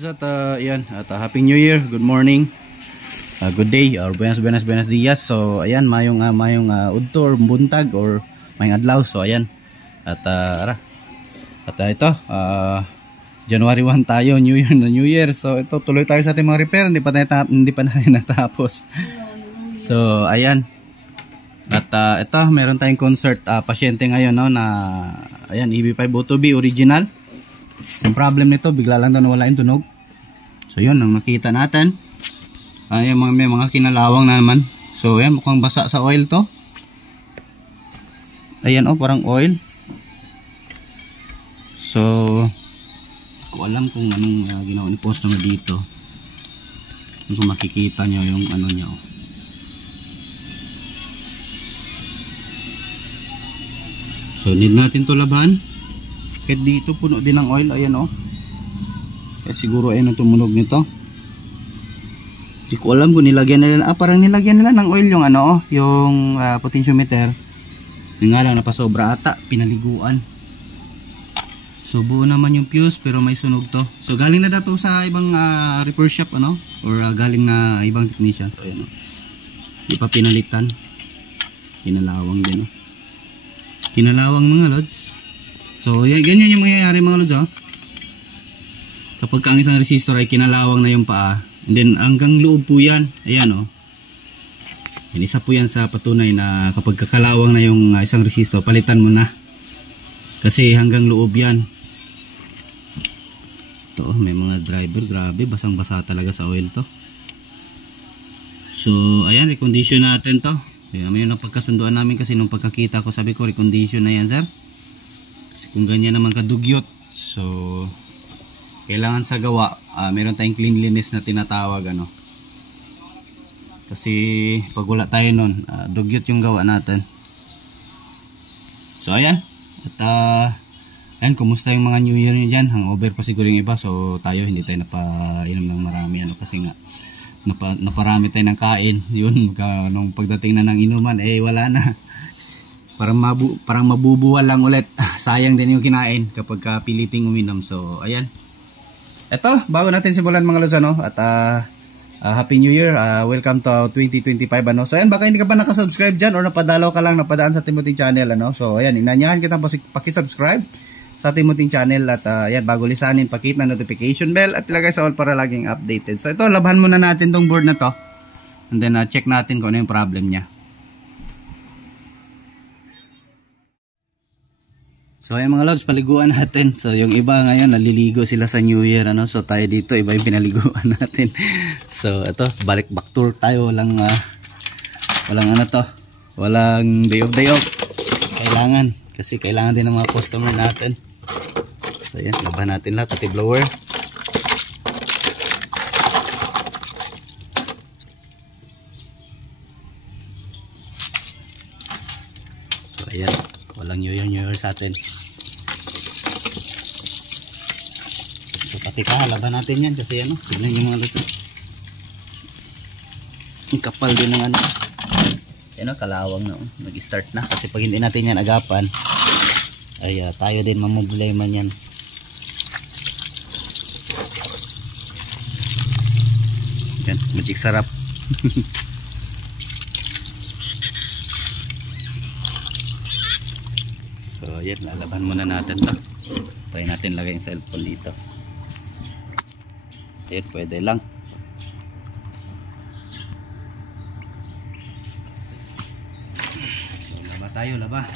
Lods, at ayan, at Happy New Year, good morning, good day, or buenos dias. So ayan, mayong udto or buntag or mayong adlaw. So ayan, at ito, January 1 tayo, New Year na New Year. So ito, tuloy tayo sa ating mga repair, hindi pa natin natapos. So ayan, at ito, meron tayong concert pasyente ngayon, no, na ayan, EB502B original. Yung problem nito, bigla lang daw nawala yung tunog. So yun ang nakita natin. May mga kinalawang na naman. So ayan, mukhang basa sa oil to. Ayan, oh, parang oil. So ko alam kung anong ginawa ni post naman dito. Kung makikita nyo yung ano nyo. So need natin to laban. Kahit dito puno din ng oil, ayan, oh. Kaya siguro ayan ang tumunog nito. Hindi ko alam kung nilagyan nila, parang nilagyan nila ng oil yung ano, oh, yung potentiometer. Yung nga lang napasobra ata, pinaliguan. So buo naman yung fuse pero may sunog to. So galing na dato sa ibang repair shop, ano, or galing na ibang technician. So ayan, oh. Di pa pinalitan. Kinalawang din, oh. Kinalawang mga lods. So ganyan yung mangyayari mga lods, oh. Kapag ang isang resistor ay kinalawang na yung paa, and then hanggang loob po yan, ayan, oh. Yan, isa po yan sa patunay na kapag kakalawang na yung isang resistor, palitan mo na. Kasi hanggang loob yan. Ito, may mga driver, grabe, basang basa talaga sa oil to. So ayan, recondition natin to. Ayan, may napagkasunduan namin kasi nung pagkakita ko, sabi ko recondition na yan, sir. Kasi kung ganyan naman kadugyot, so kailangan sa gawa, meron tayong cleanliness na tinatawag, ano. Kasi pag wala tayo nun, dugyot yung gawa natin. So ayan, at ayan, kumusta yung mga New Year nyo dyan? Hangover pa siguro yung iba, so tayo hindi tayo napainom ng marami, ano, kasi nga naparami tayo ng kain. Yun, nung pagdating na ng inuman, wala na. Parang mabubuwal lang ulit. Sayang din yung kinain kapag piliting uminom. So ayan, eto, bago natin simulan mga lods, ano, at Happy New Year, welcome to 2025, ano. So ayan, baka hindi ka pa nakasubscribe dyan or napadalaw ka lang, napadaan sa Timothy channel, ano. So ayan, inanyahan kita pakisubscribe sa Timothy channel, at ayan, bago lisanin, pakit na notification bell at ilagay sa all para laging updated. So ito, labhan muna natin tong board na to, and then check natin kung ano yung problem nya. So ayan mga lods, paliguan natin. So yung iba ngayon naliligo sila sa New Year, ano. So tayo dito, iba yung pinaliguan natin. So ito, back tour tayo. Walang ano to, walang day off. Kailangan, kasi kailangan din ng mga customer natin. So ayan, laban natin lahat, pati blower. So ayan, walang New Year sa atin. So pati laban natin yan kasi ano, tignan yung mga luto. Ang kapal din ng ano. Yan o, kalawang na, nag-start na. Kasi pag hindi natin yan agapan, ay tayo din mamumblema yan. Yan, magic sarap. So yan, lalaban muna natin to. Tayo natin lagay yung cellphone dito. Ayan, pwede lang. So, laba tayo, laba.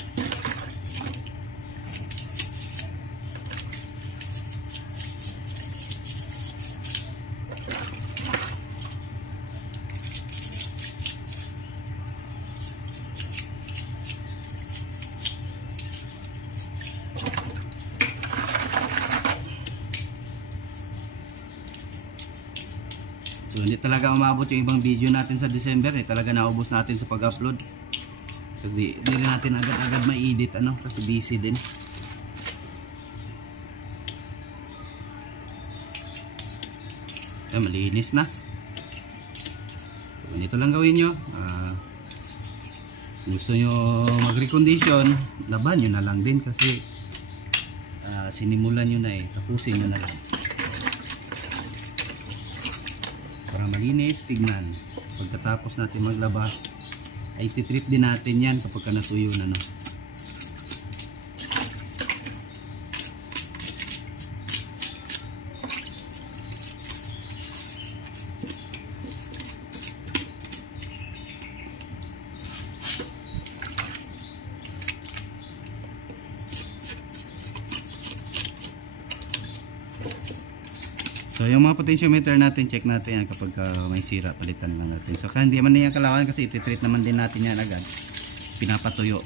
So hindi talaga umabot yung ibang video natin sa December, talaga naubos natin sa pag-upload. So di rin natin agad-agad ma-edit, ano, kasi busy din. Malinis na. So ganito lang gawin nyo. Gusto nyo mag-recondition, laban nyo na lang din kasi sinimulan nyo na tapusin nyo na lang. para malinis tignan. Pagkatapos natin maglaba ay titreat din natin yan kapag natuyo na, no? So yung mga potentiometer natin, check natin yan kapag may sira, palitan lang natin. So hindi man yan kalawan kasi ititreat naman din natin yan agad. Pinapatuyo.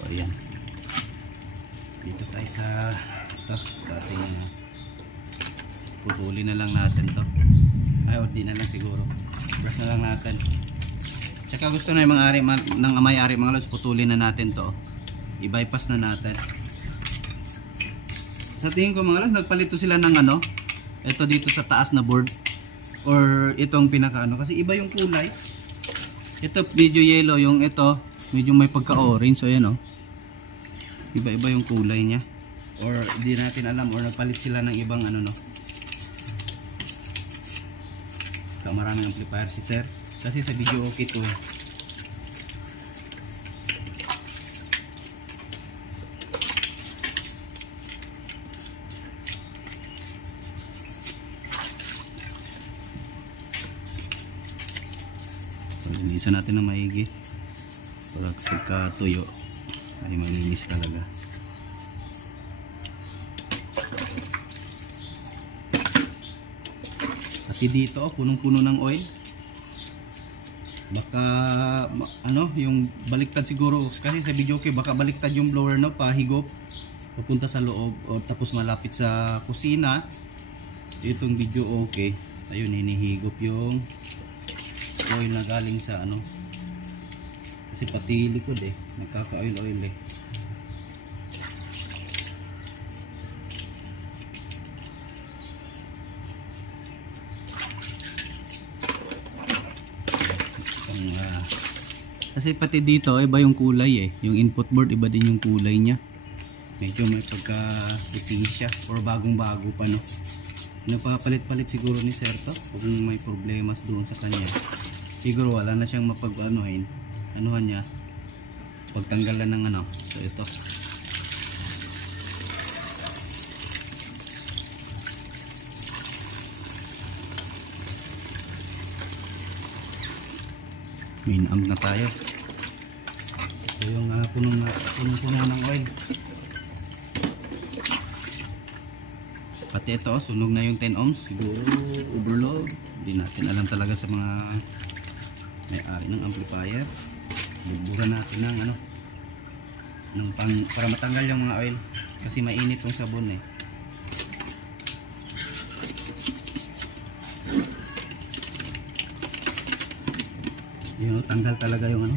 So ayan. Dito tayo sa ating putuli na lang natin to. Ay, di na lang siguro. Brush na lang natin. Tsaka gusto na yung mga ari ng may-ari mga lods, putulin na natin to. I-bypass na natin. Sa tingin ko mga lods, nagpalito sila ng ano, ito dito sa taas na board or itong pinaka ano, kasi iba yung kulay. Ito medyo yellow, yung ito medyo may pagka-orange. So ayan, oh. Iba-iba yung kulay niya. Or di natin alam, or nagpalit sila ng ibang ano, no. So, maraming amplifier si sir. Kasi sa video okay to eh. So, linisan natin ng maigi. Pagka tuyo ay malinis talaga. Pati dito punong-puno ng oil. Baka ano, yung baliktad siguro kasi sa video okay, baka baliktad yung blower, no, pahigop papunta sa loob o tapos malapit sa kusina. Itong video okay, ayun, hinihigop yung oil na galing sa ano. Kasi pati likod eh, nagkaka-oil eh. Kasi pati dito iba yung kulay eh. Yung input board iba din yung kulay niya. Medyo may pagka-puti siya or bagong-bago pa, no. Napapalit-palit siguro ni sir to kung may problemas doon sa kanya. Siguro wala na siyang mapag-anuhin. Anuhan niya, pagtanggalan ng ano. So ito main amp na tayo. So yung punong ng oil. Pati ito sunog na yung 10 ohms siguro, overload. Hindi natin alam talaga sa mga may-ari ng amplifier. Bugbugan natin ng ano, para matanggal yung mga oil kasi mainit yung sabon eh. Yun, tanggal talaga yung ano.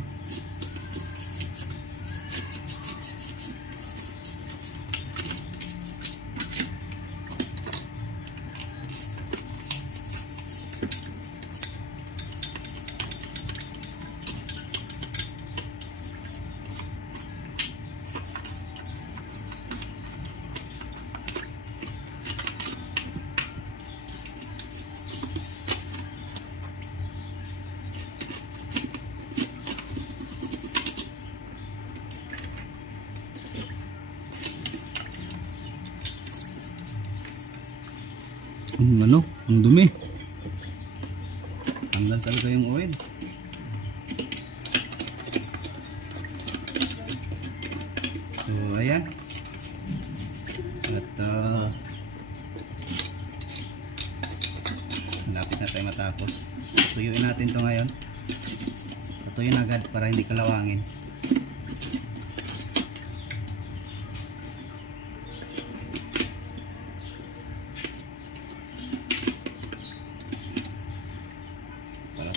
Ano, ang dumi. Tanggal talaga yung oil. So ayan. At malapit na tayo matapos. Tuyuin natin to ngayon. Tuyuin agad para hindi kalawangin.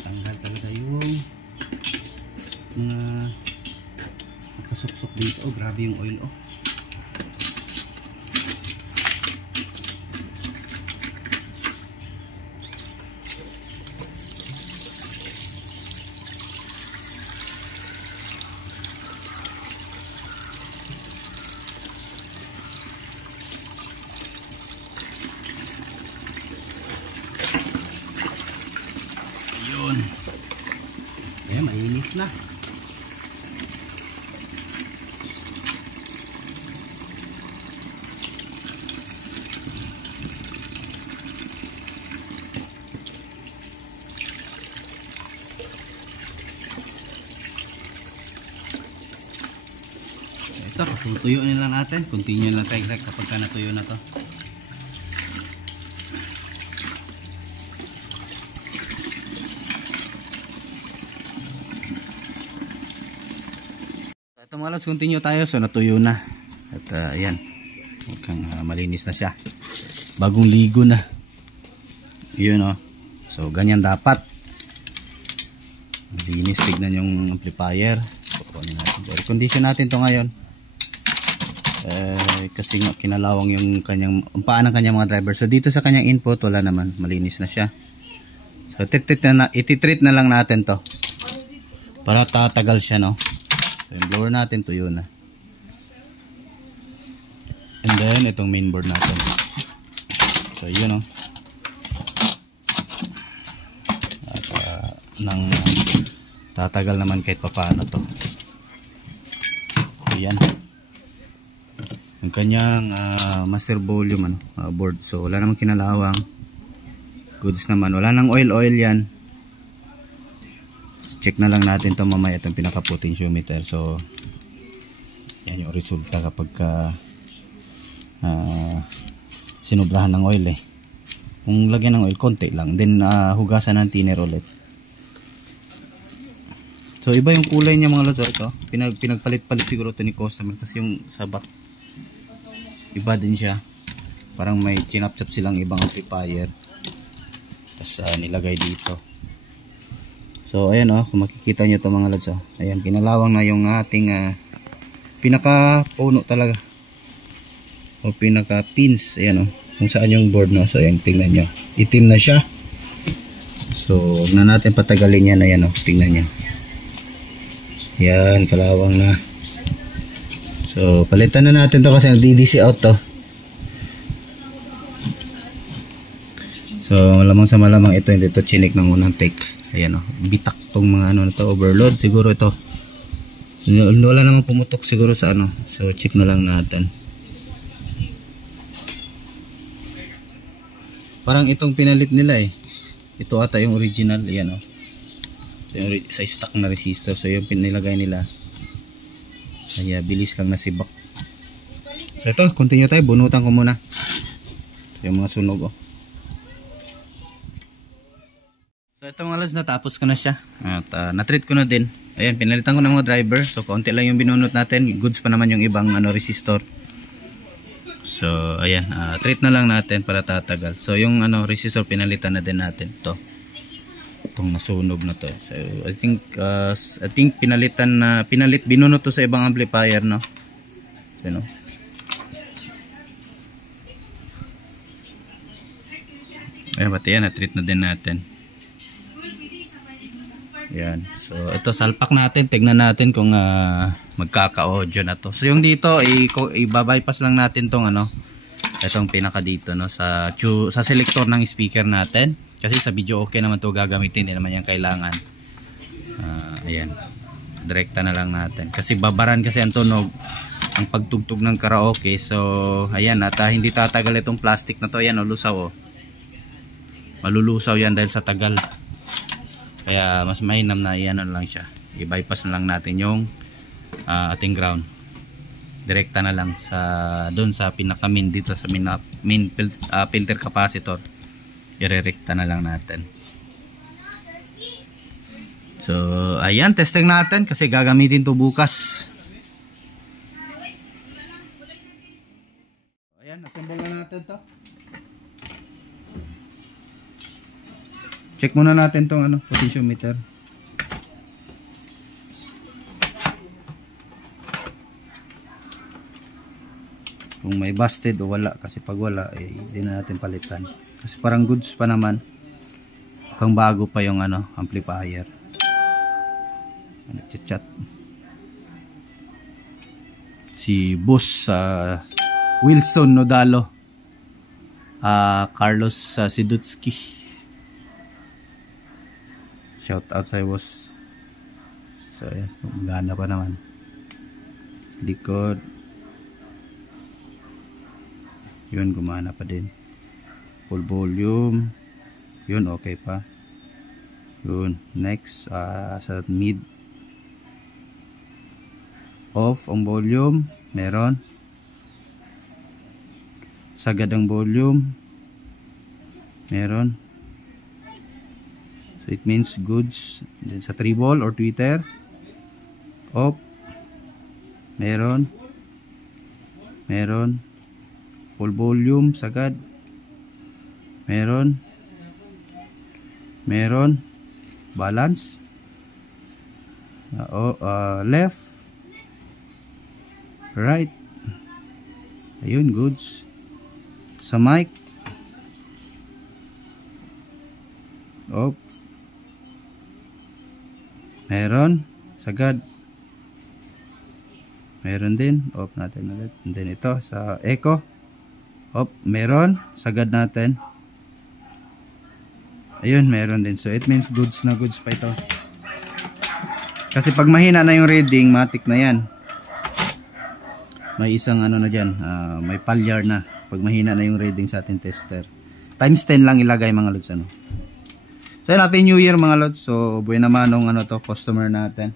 Tanggal talaga yung mga nakasuksok dito. Oh, grabe yung oil, oh. na. Ito, tutuyo na lang natin. Continue lang tayo kapag ka natuyo na to. Ito mga lods, continue tayo. So natuyo na. At ayan, mukhang malinis na siya. Bagong ligo na. Yun o. So ganyan dapat. Linis, tignan yung amplifier. Air condition natin to ngayon. Kasi nga kinalawang yung kanyang paan ng kanyang mga driver. So dito sa kanyang input wala naman, malinis na siya. So ititreat na lang natin to para tatagal siya, no. So yung blower natin tuyo na. And then itong mainboard natin. So yun, no. At nang tatagal naman kahit papaano to. Ayan. Ang kanyang master volume board. So wala namang kinalawang. Goods naman. Wala nang oil yan. So, check na lang natin to mamaya itong pinaka potentiometer. So yan yung resulta kapag sinobrahan ng oil eh. Kung lagyan ng oil konti lang, then hugasan ng thinner ulit. So iba yung kulay niya mga lods. Ito pinagpalit-palit siguro ito ni customer kasi yung sabak iba din siya. Parang may chinap-chap silang ibang amplifier. Tapos nilagay dito. So ayan kung makikita nyo ito mga lods. Ayan, kinalawang na yung ating pinaka puno talaga. O pinaka pins. Ayan kung saan yung board, no. So ayan, tingnan nyo. Itim na siya. So huwag na natin patagalin yan. Ayan tingnan nyo. Yan, kalawang na. So palitan na natin to kasi nag-DC out to. So malamang sa malamang ito hindi to chinik ng unang take. Ayan bitak tong mga na to, overload siguro ito. Wala namang pumutok siguro sa So check na lang natin. Parang itong pinalit nila eh. Ito ata yung original. Ayan so, yung sa stock na resistor. So yung pinilagay nila. Kaya bilis lang nasibak. So ito, continue tayo. Bunutan ko muna. So yung mga sunog So ito mga lods, natapos ko na siya. At natreat ko na din. Ayan, pinalitan ko ng mga driver. So kaunti lang yung binunot natin. Goods pa naman yung ibang resistor. So ayan, treat na lang natin para tatagal. So yung resistor pinalitan na din natin. Itong nasunog na to. So I think binunot to sa ibang amplifier, no. So, ayan, pati yan na-treat na din natin. Yan. So ito salpak natin, tignan natin kung magkaka-audio na to. So yung dito i-bypass lang natin tong itong pinaka dito, no, sa selector ng speaker natin. Kasi sa video okay naman to gagamitin, hindi naman yan kailangan. Ayan. Direkta na lang natin. Kasi babaran kasi ang tunog, ang pagtugtog ng karaoke. So, ayan. At hindi tatagal itong plastic na to. Ayan, lusaw. Malulusaw yan dahil sa tagal. Kaya mas mainam na iyan lang siya. I-bypass na lang natin yung ating ground. Direkta na lang doon sa pinaka main dito sa main filter capacitor. I-rerekta na lang natin. So ayan, testing natin kasi gagamitin to bukas. Ayan, assemble na natin to. Check muna natin tong potentiometer. Kung may busted o wala, kasi pag wala hindi na natin palitan. Kasi parang goods pa naman. Pang bago pa yung amplifier. Nagchat-chat. Si Boss Wilson Nodalo. Carlos Sidutsky. Shout out sa Boss. So ayan, gumagana pa naman. Likod. Yun, gumana pa din. Full volume. Yun, okay pa. Yun, next sa mid. Off ang volume. Meron. Sagad ang volume. Meron. So it means goods. Then sa treble or tweeter. Off. Meron. Meron. Full volume. Sagad. Meron. Meron. Balance. Left. Right. Ayun, goods. Sa mic. Off. Meron. Sagad. Meron din. Off natin ulit. And then ito sa echo. Off. Meron. Sagad natin. Ayun, meron din. So it means goods na goods pa ito. Kasi pag mahina na yung reading, matik na yan. May isang ano na dyan, may palyar na. Pag mahina na yung reading sa ating tester. Times 10 lang ilagay mga lods. Ano. So yun, happy new year mga lods. So buhay naman nung ano to, customer natin.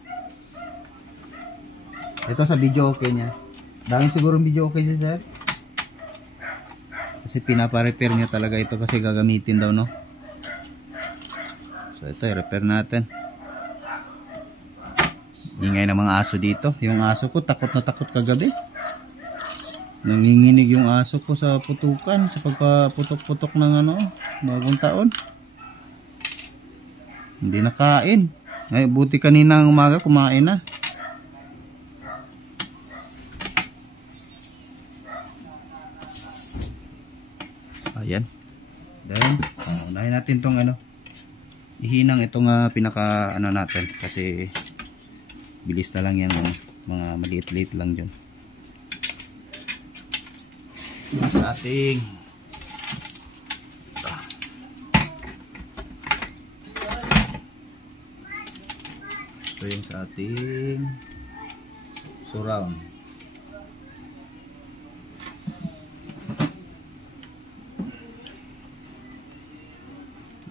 Ito sa video okay niya. Daming siguro video okay siya, sir. Kasi pinapa-repair niya talaga ito kasi gagamitin daw, no. So ito, i-repair natin. Ingay ng mga aso dito. Yung aso ko, takot na takot kagabi. Nanginginig yung aso ko sa putukan, sa pagpaputok-putok ng ano, bagong taon. Hindi nakain. Ay, buti kanina umaga kumain na. Ayan. Then, unahin natin tong ano. Ihinang itong pinaka ano natin kasi bilis na lang yan, mga maliit-liit lang dyan sa ating ito yung sa ating surround.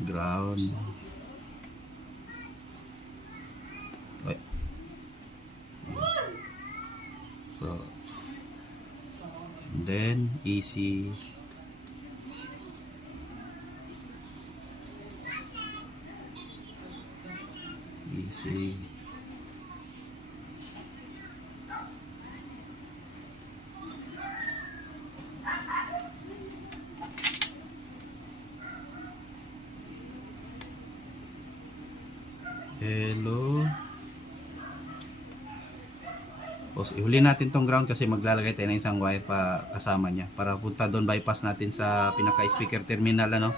Ground. So, and then easy. Hello. Tapos ihuli natin tong ground kasi maglalagay tayo ng isang wire pa kasama niya para punta doon, bypass natin sa pinaka speaker terminal, ano.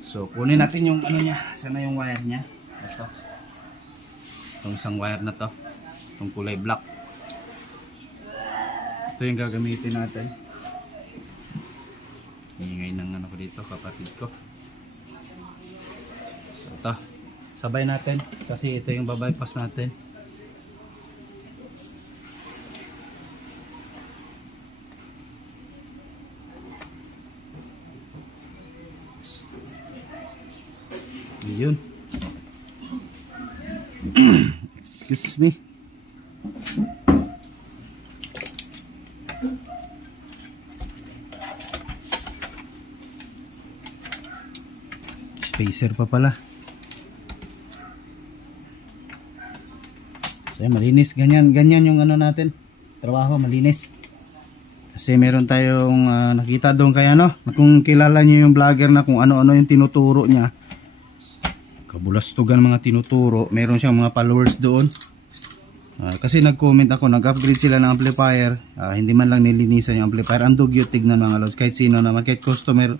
So kunin natin yung ano niya, sana yung wire niya. Ito. Itong isang wire na to, itong kulay black. Ito yung gagamitin natin. Ingay ng ano ko dito, kapatid ko. So ito, sabay natin kasi ito yung babypass natin. Yun. Excuse me. Spacer pa pala. So, malinis. Ganyan yung ano natin. Trabaho, malinis. Kasi meron tayong nakita doon kaya, no? Kung kilala nyo yung vlogger na kung ano-ano yung tinuturo niya. Kabulastugan mga tinuturo. Meron siyang mga followers doon. Kasi nag-comment ako, nag-upgrade sila ng amplifier. Hindi man lang nilinisan yung amplifier. Ang dugyot, tignan mga lods. Kahit sino naman, kahit customer,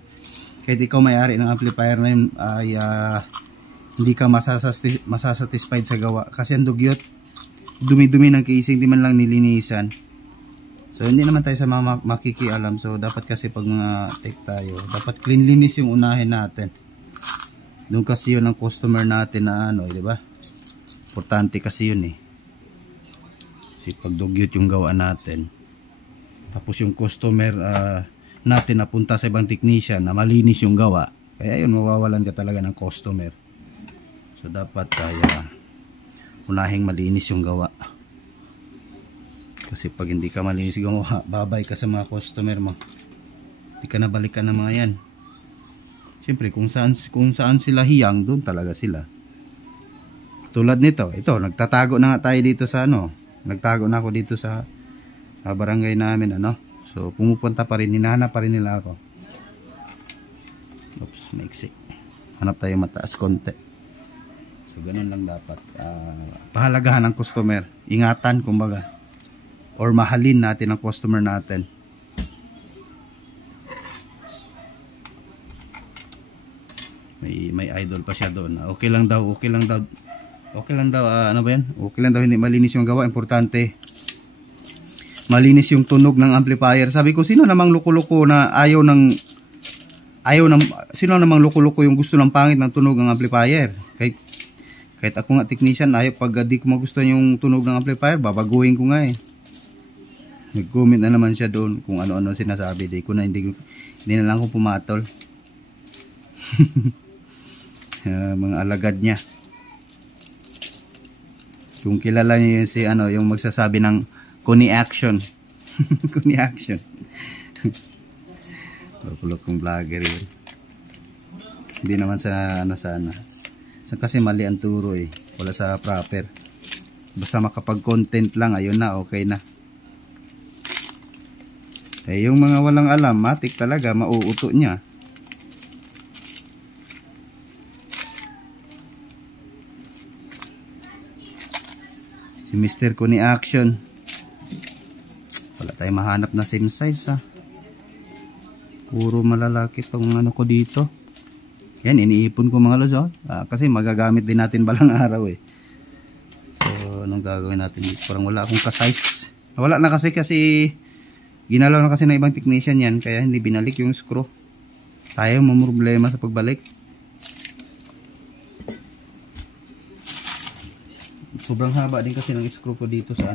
kahit ikaw may-ari ng amplifier na yun, ay hindi ka masasatisfied sa gawa. Kasi ang dugyot, dumi-dumi ng casing, di man lang nilinisan. So hindi naman tayo sa mga makikialam. So dapat kasi pag mga tech tayo, dapat cleanliness yung unahin natin. Doon kasi yun ang customer natin na ano, di ba? Importante kasi yun eh. Kasi pag dugyot yung gawa natin, tapos yung customer natin napunta sa ibang technician na malinis yung gawa, kaya yun, mawawalan ka talaga ng customer. So dapat unahing malinis yung gawa. Kasi pag hindi ka malinis yung gawa, babay ka sa mga customer mo. Hindi ka nabalikan ng mga yan. Siyempre kung saan sila hiyang, doon talaga sila. Tulad nito, ito, nagtatago na nga tayo dito sa nagtago na ako dito sa barangay namin, So pumupunta pa rin, hinahanap pa rin nila ako. Oops, maiksi. Hanap tayo mataas konti. So ganun lang dapat. Pahalagahan ng customer. Ingatan kumbaga. Or mahalin natin ang customer natin. May idol pa siya doon. Okay lang daw. Ano ba yan? Okay lang daw hindi malinis yung gawa. Importante malinis yung tunog ng amplifier. Sabi ko, sino namang loko-loko na sino namang loko-loko yung gusto ng pangit ng tunog ng amplifier? Kahit ako nga technician, pag di ko magustuhan yung tunog ng amplifier, babaguhin ko nga eh. Nag-comment na naman siya doon kung ano-ano sinasabi. Hindi na lang ako pumatol. Mga alagad niya. Kung kilala niyo yung magsasabi ng Kuni Action. Kuni Action. Kulok kong vlogger yun. Hindi naman sa sana. Kasi mali ang turo eh. Wala sa proper. Basta makapag-content lang, ayun na, okay na. Yung mga walang alam, matik talaga, mauuto niya. Si Mr. Kuni Action. Wala tayong mahanap na same size Puro malalaki pang ko dito. Yan, iniipon ko mga lods kasi magagamit din natin balang araw eh. So anong gagawin natin dito? Parang wala akong ka-size. Wala na kasi ginalaw na kasi ng ibang technician yan, kaya hindi binalik yung screw. Tayo mamroblema sa pagbalik. Sobrang haba din kasi ng screw ko dito sa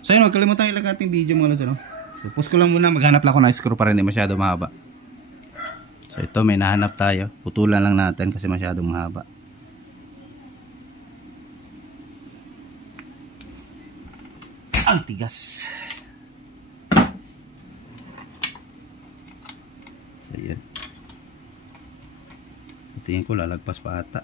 So yun, huwag kalimutan ilagay ating video mga lods. So pause ko lang muna, maghanap lang ako ng screw para hindi masyado mahaba. So ito, may nahanap tayo. Putulan lang natin kasi masyadong mahaba. Ang tigas. So yan. Tingin ko lalagpas pa ata.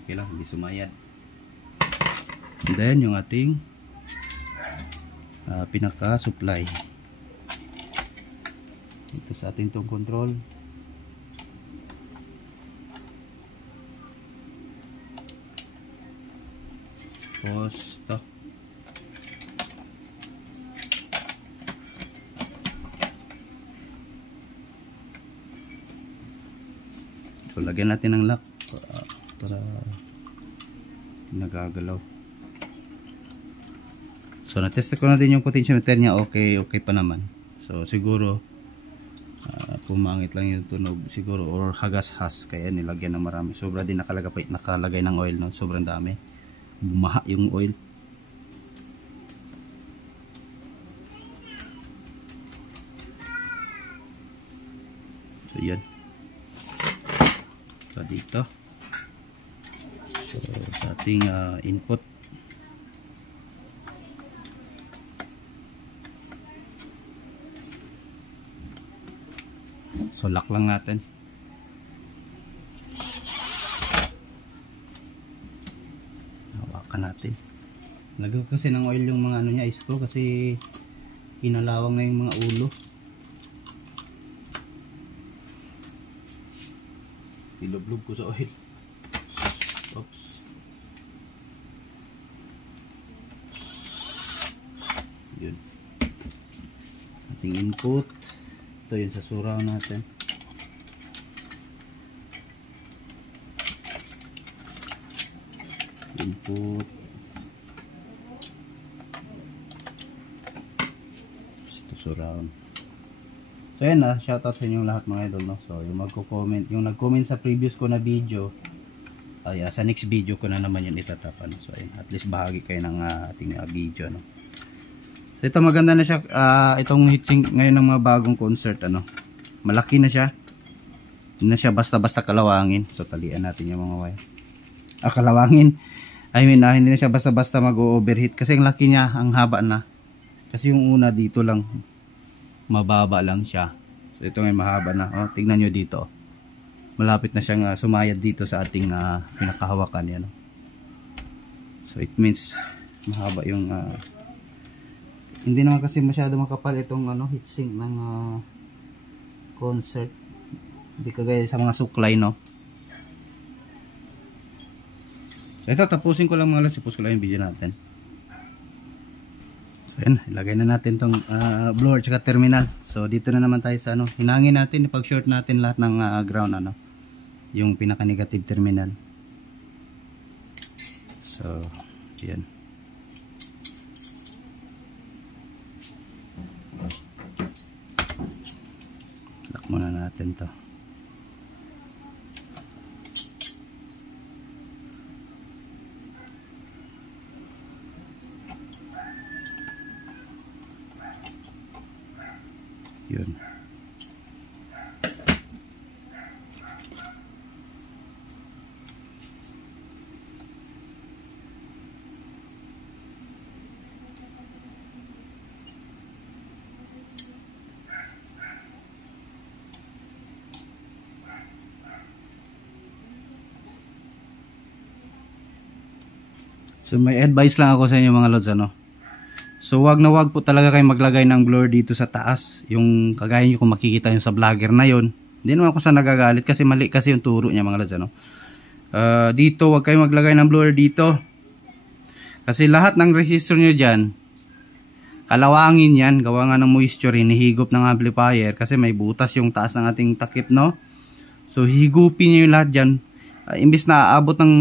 Okay lang, hindi sumayad. And then yung ating pinaka supply ito sa ating tong control. Tapos ito so lagyan natin ng lock para nagagalaw. So na-test ko na din yung potentiometer niya, okay pa naman. So siguro pumangit lang yung tunog siguro or hagas-has kaya nilagyan ng marami. Sobra din nakalagay ng oil, no? Sobrang dami. Bumaha yung oil. So yan. So dito. So sa ating input. So lock lang natin. Hawakan natin. Lagyan kasi ng oil yung mga niya, screw kasi inalawang na yung mga ulo. Ilublob ko sa oil. Oops. Yun. Ating input. Ito yun sa suraw natin. Input. surround. So yan na, shoutout sa inyo lahat mga idol, no? So yung magko-comment, yung nag-comment sa previous ko na video, ay sa next video ko na naman yun itatapan. So ayun, at least bahagi kayo ng ating video, no? So ito maganda na siya, itong heatsink ngayon ng mga bagong concert, ano? Malaki na siya. Hindi na siya basta-basta kalawangin. So talian natin yung mga wire. Kalawangin. I mean, hindi na siya basta-basta mag-overheat kasi ang laki niya, ang haba na. Kasi yung una dito lang, mababa lang siya. So ito ngayon mahaba na. Oh, tingnan nyo dito. Malapit na siyang sumayad dito sa ating pinakahawakan yan. So it means mahaba yung hindi naman kasi masyado makapal itong heatsink ng concert. Hindi kagaya sa mga suklay, no? So ito, tapusin ko lang mga lods. Tapos ko lang yung video natin. So yan, ilagay na natin tong blower tsaka terminal. So dito na naman tayo sa hinangin natin, ipag-short natin lahat ng ground, yung pinaka negative terminal. So yan. Lock muna natin to. Yun. So may advice lang ako sa inyo mga lods, So wag na wag po talaga kayo maglagay ng blower dito sa taas. Yung kagaya nyo kung makikita nyo sa vlogger na yon. Hindi naman ako sa nagagalit kasi mali kasi yung turo niya mga lods, dito wag kayo maglagay ng blower dito. Kasi lahat ng resistor nyo dyan, kalawangin yan, gawa nga ng moisture, hinihigop ng amplifier kasi may butas yung taas ng ating takip, no? So higupin nyo yung lahat dyan. Imbis na aabot ng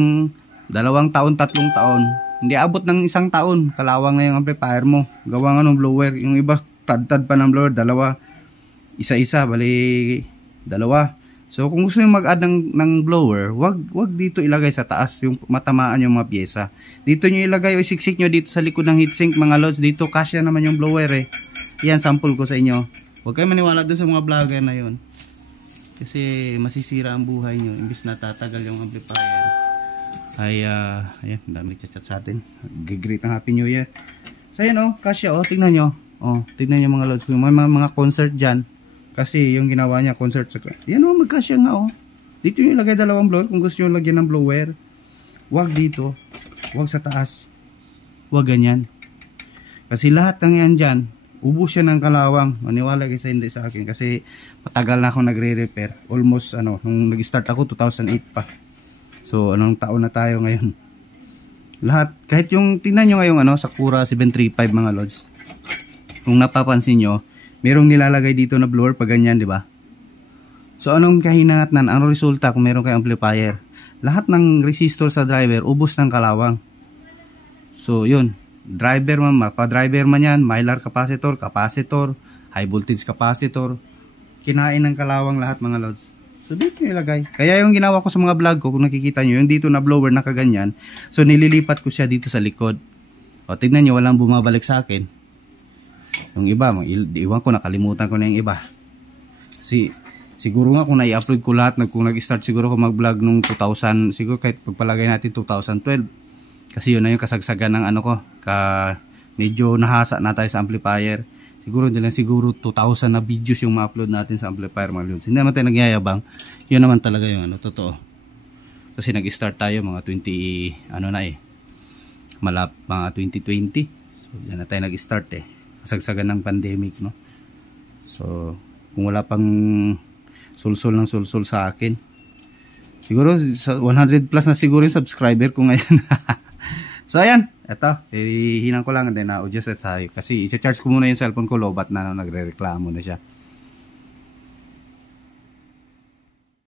2 taon, 3 taon, hindi abot ng 1 taon, kalawang na yung amplifier mo. Gawa nga ng blower. Yung iba, tad-tad pa ng blower, 2. Isa-isa, bali 2. So kung gusto nyo mag-add ng blower, wag dito ilagay sa taas, yung matamaan yung mga pyesa. Dito nyo ilagay o isiksik nyo dito sa likod ng heatsink mga lods. Dito kasya naman yung blower Yan, sample ko sa inyo. Huwag kayo maniwala dun sa mga vlogger na yun. Kasi masisira ang buhay nyo. Imbis na tatagal yung amplifier. Ayan, dami chat sa atin. Great ang Happy New Year. So ayan kasya tingnan nyo. Tingnan nyo mga lods. May mga concert dyan. Kasi yung ginawa niya concert. Yan magkasya nga Dito yung ilagay 2 blower. Kung gusto nyo lagyan ng blower, wag dito. Wag sa taas. Wag ganyan. Kasi lahat ng yan dyan, ubos siya ng kalawang. Maniwala kayo hindi sa akin. Kasi patagal na ako nagre-repair. Almost nung nag-start ako 2008 pa. So, anong taon na tayo ngayon? Lahat, kahit yung, tingnan nyo ngayong Sakura 735 mga lods. Kung napapansin nyo, merong nilalagay dito na blower pag ganyan, di ba? So, anong kahinatnan? Ang resulta kung meron kayong amplifier? Lahat ng resistor sa driver, ubos ng kalawang. So, yun. Driver man, pa-driver man yan, mylar capacitor, high voltage capacitor. Kinain ng kalawang lahat mga lods. So dito ilagay. Kaya yung ginawa ko sa mga vlog ko, kung nakikita nyo, yung dito na blower na kaganyan. So nililipat ko siya dito sa likod. Tignan nyo, walang bumabalik sa akin. Yung iba, iwan ko, nakalimutan ko na yung iba. Siguro nga kung na-i-upload ko lahat, kung nag-start siguro ko mag-vlog nung 2000, siguro kahit pagpalagay natin 2012. Kasi yun na yung kasagsagan ng medyo nahasa na tayo sa amplifier. Siguro 2,000 na videos yung ma-upload natin sa amplifier mga lods. Hindi naman tayo nagyayabang. Yun naman talaga yung totoo. Kasi nag-start tayo mga 20 mga 2020. So yan na tayo nag-start kasagsagan ng pandemic, no. So kung wala pang sulsol sa akin, siguro 100 plus na siguro yung subscriber ko ngayon. So ayan, eto, hinang ko lang, then adjust tayo. Kasi i-charge ko muna yung cellphone ko, lobat na, nagre-reklamo na siya.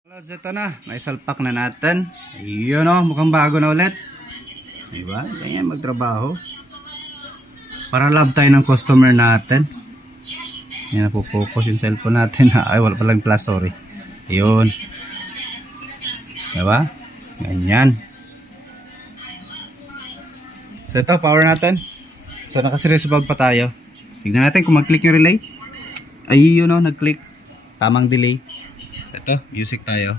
Ito na, naisalpak na natin. Ayun mukhang bago na ulit. Diba? Ganyan magtrabaho. Para love tayo ng customer natin. Yan na po focus yung cellphone natin. Ay, wala palang flash, sorry. Ayun. Diba? Ganyan. So ito, power natin. So naka-series bulb pa tayo. Tignan natin kung mag-click yung relay. Ay, yun o, nag-click. Tamang delay. Ito, music tayo.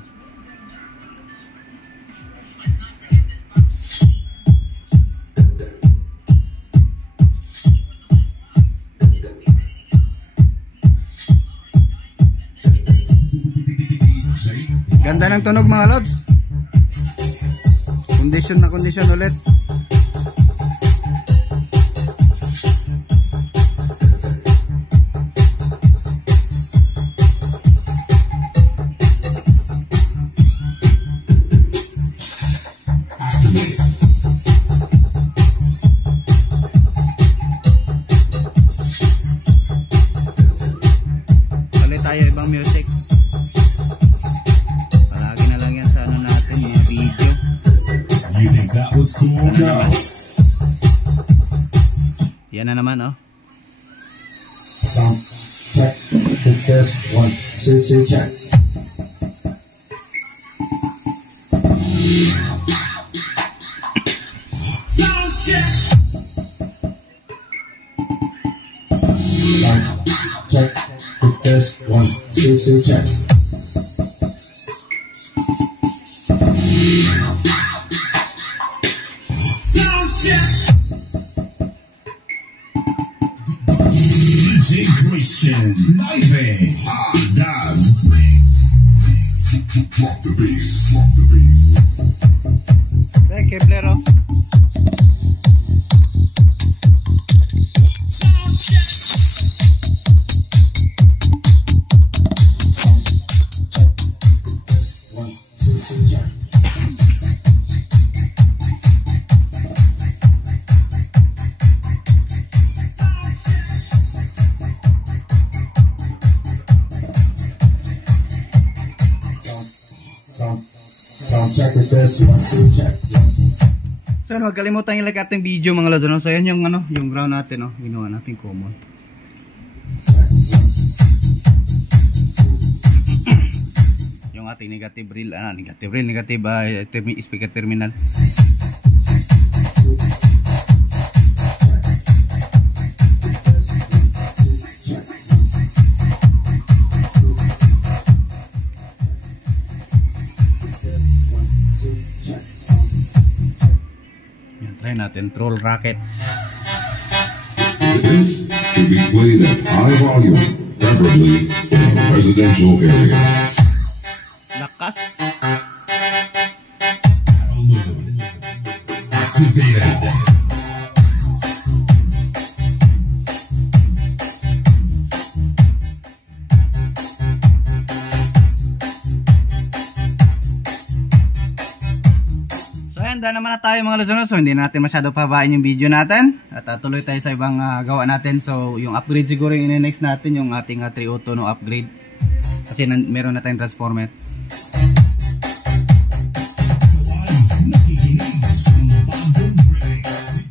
Ganda ng tunog mga lods. Condition na condition ulit. Balik tayo ibang music. That was cool, girl. Yan na naman, oh. Sound check. Test 1, 2, check. Sound check. Sound check. Test 1, 2, check. DJ Christian live on Dog Mix. Drop the bass, drop the bass. Hey, Keblero. Sound check. Sound check. Test 1, 2, check. Sound check with this one, two check. So huwag kalimutan yung like ating video mga lods, no? So yan yung ano, yung ground natin, no? Ginawa natin common. Yung ating negative reel, negative speaker terminal. Try natin, troll rocket. To be played at high volume, preferably in a residential area. Lakas. Activated. Handa naman na tayo mga lods, so hindi natin masyado pabain yung video natin at tuloy tayo sa ibang gawa natin. So yung upgrade siguro yung next natin, yung ating 3 auto no upgrade kasi meron na tayong transformer.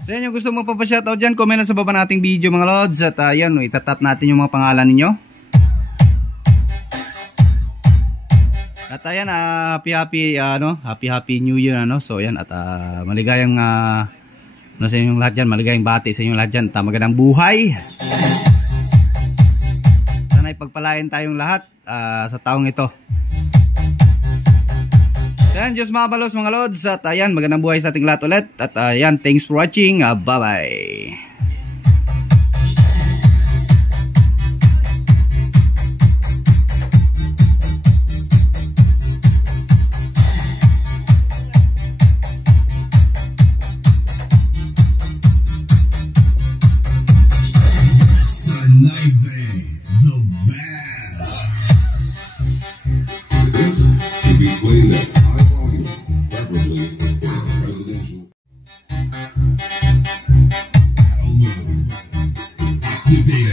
So yan yung gusto mo papashoutout dyan, comment lang sa baba nating video mga lods at yan, itatap natin yung mga pangalan ninyo. At ayan, happy New Year ano. So ayan, at maligayang ano sa inyong lahat dyan, maligayang bati sa inyong lahat dyan, at magandang buhay. Sana ipagpalain tayong lahat sa taong ito. Ayan, Diyos mabalos mga lods, at ayan, magandang buhay sa ating lahat ulit. At ayan, thanks for watching, bye bye. Live, the best. To be played at high volume, preferably in a residential. Activated.